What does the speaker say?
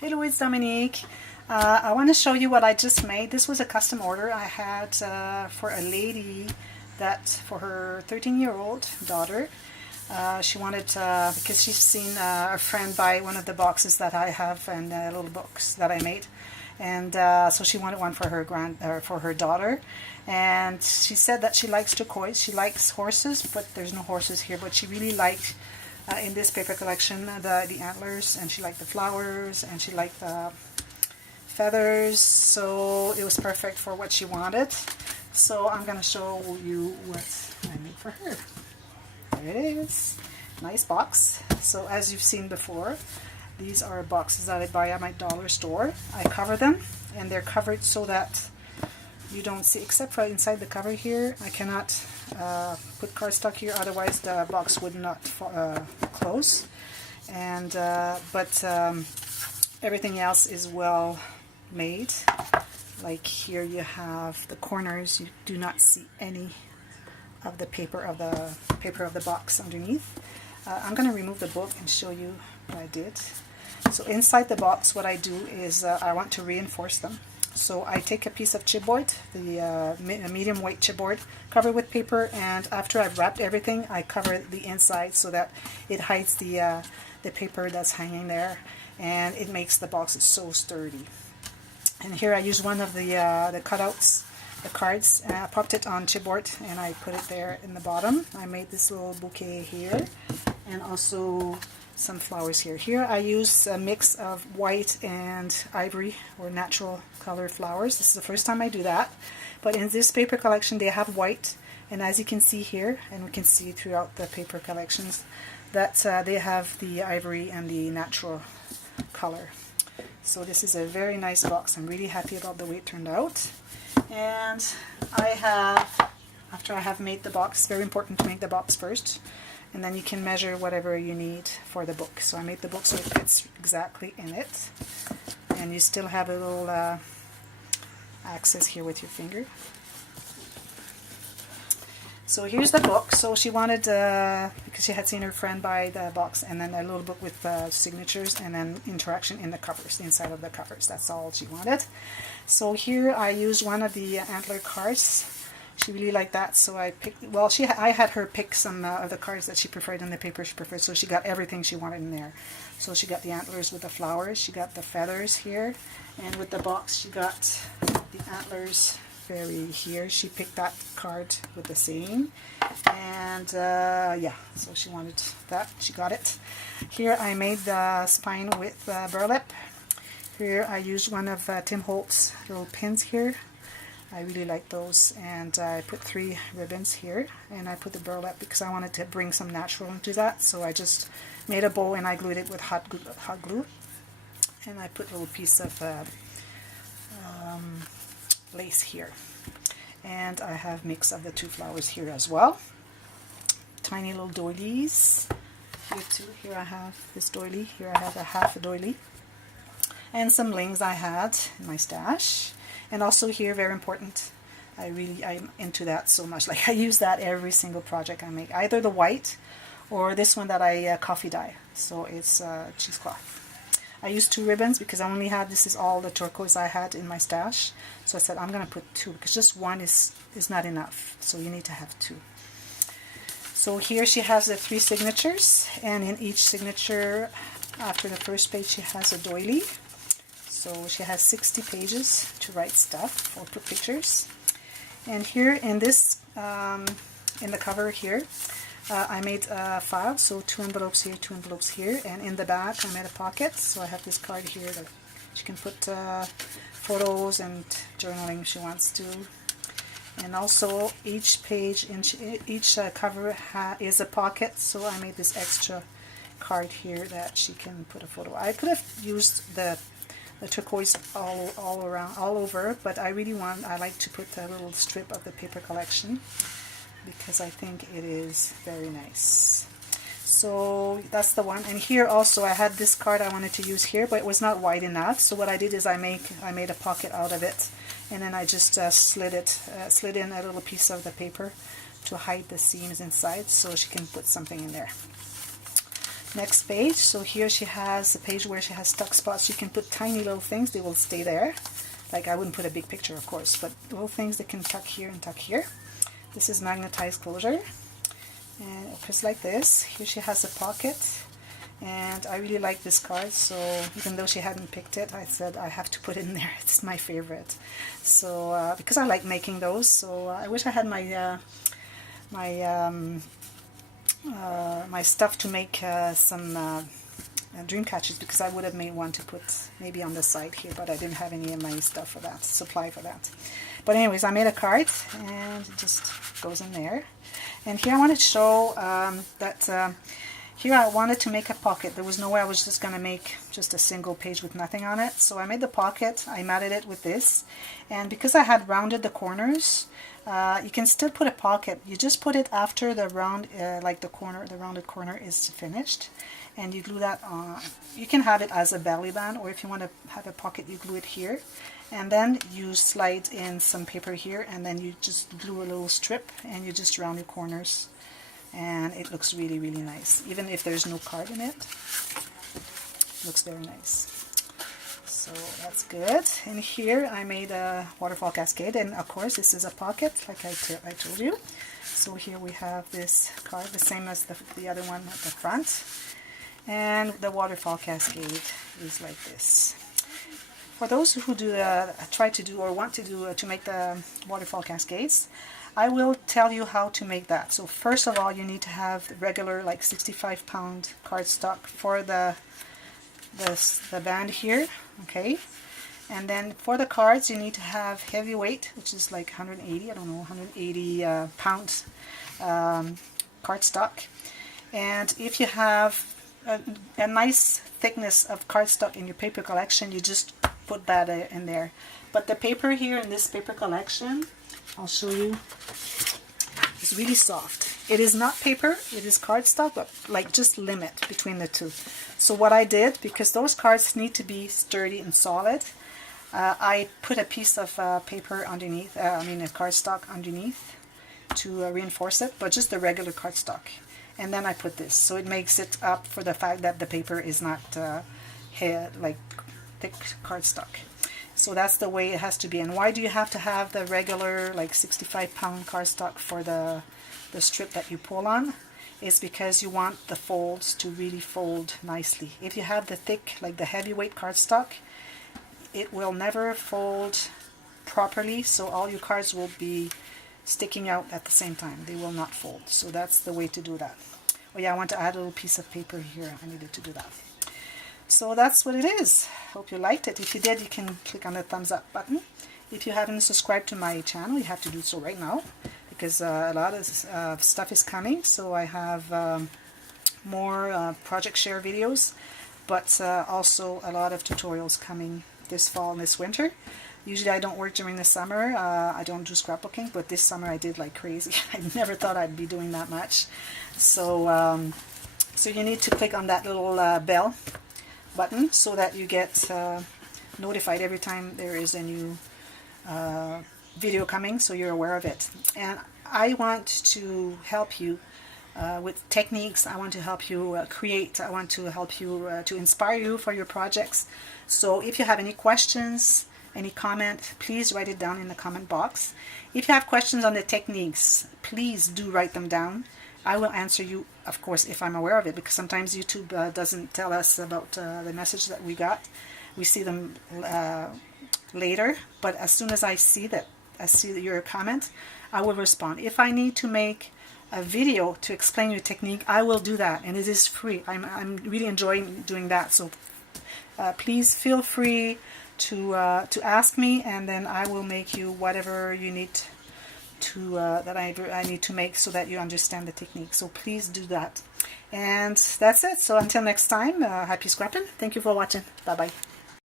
Hello, it's Dominique. I want to show you what I just made. This was a custom order I had for a lady that for her 13-year-old daughter. She wanted, because she's seen a friend buy one of the boxes that I have and little books that I made. And so she wanted one for her daughter. And she said that she likes turquoise. She likes horses, but there's no horses here. But she really liked in this paper collection the antlers, and she liked the flowers, and she liked the feathers. So it was perfect for what she wanted. So I'm going to show you what I made for her. There it is. Nice box. So as you've seen before, these are boxes that I buy at my dollar store. I cover them, and they're covered so that you don't see, except for inside the cover here. I cannot put cardstock here, otherwise the box would not close. And but everything else is well made. Like here you have the corners. You do not see any of the paper of the box underneath. I'm going to remove the book and show you what I did. So inside the box, what I do is I want to reinforce them. So I take a piece of chipboard, the medium weight chipboard, cover with paper, and after I've wrapped everything, I cover the inside so that it hides the paper that's hanging there, and it makes the box so sturdy. And here I use one of the cutouts, the cards, and I popped it on chipboard and I put it there in the bottom. I made this little bouquet here, and also some flowers here. Here I use a mix of white and ivory or natural color flowers. This is the first time I do that, but in this paper collection they have white, and as you can see here, and we can see throughout the paper collections, that they have the ivory and the natural color. So this is a very nice box. I'm really happy about the way it turned out. And I have, after I have made the box, very important to make the box first, and then you can measure whatever you need for the book. So I made the book so it fits exactly in it, and you still have a little access here with your finger. So here's the book. So she wanted, because she had seen her friend buy the box, and then a little book with signatures and then interaction in the covers, the inside of the covers. That's all she wanted. So here I used one of the antler cards. She really liked that, so I picked, well, I had her pick some of the cards that she preferred and the paper she preferred, so she got everything she wanted in there. So she got the antlers with the flowers, she got the feathers here, and with the box she got the antlers here. She picked that card with the same, and yeah, so she wanted that, she got it. Here I made the spine with burlap. Here I used one of Tim Holtz's little pins here. I really like those, and I put 3 ribbons here, and I put the burlap because I wanted to bring some natural into that. So I just made a bow and I glued it with hot glue, and I put a little piece of lace here, and I have mix of the 2 flowers here as well. Tiny little doilies here too. Here I have this doily. Here I have a half a doily, and some rings I had in my stash. And also here, very important, I'm into that so much. Like I use that every single project I make, either the white or this one that I coffee dye. So it's cheesecloth. I used 2 ribbons because I only had, this is all the turquoise I had in my stash. So I said I'm going to put 2 because just one is not enough. So you need to have 2. So here she has the 3 signatures, and in each signature, after the first page, she has a doily. So she has 60 pages to write stuff or put pictures. And here in this, in the cover here, I made a file, so 2 envelopes here, 2 envelopes here, and in the back I made a pocket. So I have this card here that she can put photos and journaling if she wants to. And also each page, each cover is a pocket, so I made this extra card here that she can put a photo. I could have used the turquoise all around, all over, but I like to put a little strip of the paper collection because I think it is very nice. So that's the one. And here also I had this card I wanted to use here, but it was not wide enough. So what I did is I made a pocket out of it, and then I just slid in a little piece of the paper to hide the seams inside, so she can put something in there. Next page, so here she has a page where she has tuck spots. You can put tiny little things, they will stay there. Like I wouldn't put a big picture, of course, but little things that can tuck here and tuck here. This is magnetized closure, and it opens like this. Here she has a pocket, and I really like this card, so even though she hadn't picked it, I said I have to put it in there. It's my favorite. So because I like making those, so I wish I had my my stuff to make some dream catchers, because I would have made one to put maybe on the side here, but I didn't have any of my stuff for that, supply for that. But anyways, I made a card and it just goes in there. And here I wanted to show that here I wanted to make a pocket. There was no way I was just going to make just a single page with nothing on it. So I made the pocket, I matted it with this, and because I had rounded the corners, you can still put a pocket. You just put it after the round, like the rounded corner is finished, and you glue that on. You can have it as a belly band, or if you want to have a pocket, you glue it here, and then you slide in some paper here, and then you just glue a little strip, and you just round the corners, and it looks really, really nice. Even if there's no card in it, it looks very nice. So that's good. And here I made a waterfall cascade, and of course this is a pocket, like I told you. So here we have this card, the same as the other one at the front. And the waterfall cascade is like this. For those who try to do or want to do to make the waterfall cascades, I will tell you how to make that. So first of all, you need to have the regular, like 65-pound cardstock for the band here, okay? And then for the cards, you need to have heavyweight, which is like 180, I don't know, 180 pounds cardstock. And if you have a nice thickness of cardstock in your paper collection, you just put that in there. But the paper here in this paper collection, I'll show you, is really soft. It is not paper, it is cardstock, but like just limit between the two. So what I did, because those cards need to be sturdy and solid, I put a piece of paper underneath, a cardstock underneath to reinforce it, but just the regular cardstock. And then I put this, so it makes it up for the fact that the paper is not like thick cardstock. So that's the way it has to be. And why do you have to have the regular like 65-pound cardstock for the strip that you pull on? Is because you want the folds to really fold nicely. If you have the thick, like the heavyweight cardstock, it will never fold properly, so all your cards will be sticking out at the same time. They will not fold. So that's the way to do that. Oh yeah, I want to add a little piece of paper here. I needed to do that. So that's what it is. Hope you liked it. If you did, you can click on the thumbs up button. If you haven't subscribed to my channel, you have to do so right now, because a lot of stuff is coming. So I have more project share videos, but also a lot of tutorials coming this fall and this winter. Usually I don't work during the summer. I don't do scrapbooking, but this summer I did like crazy. I never thought I'd be doing that much. So so you need to click on that little bell button so that you get notified every time there is a new video coming, so you're aware of it. And I want to help you with techniques. I want to help you create. I want to help you to inspire you for your projects. So if you have any questions, any comment, please write it down in the comment box. If you have questions on the techniques, please do write them down. I will answer you, of course, if I'm aware of it, because sometimes YouTube doesn't tell us about the message that we got. We see them later, but as soon as I see your comment, I will respond. If I need to make a video to explain your technique, I will do that, and it is free. I'm really enjoying doing that. So please feel free to ask me, and then I will make you whatever you need to that I need to make so that you understand the technique. So please do that. And that's it. So until next time, happy scrapping. Thank you for watching. Bye bye.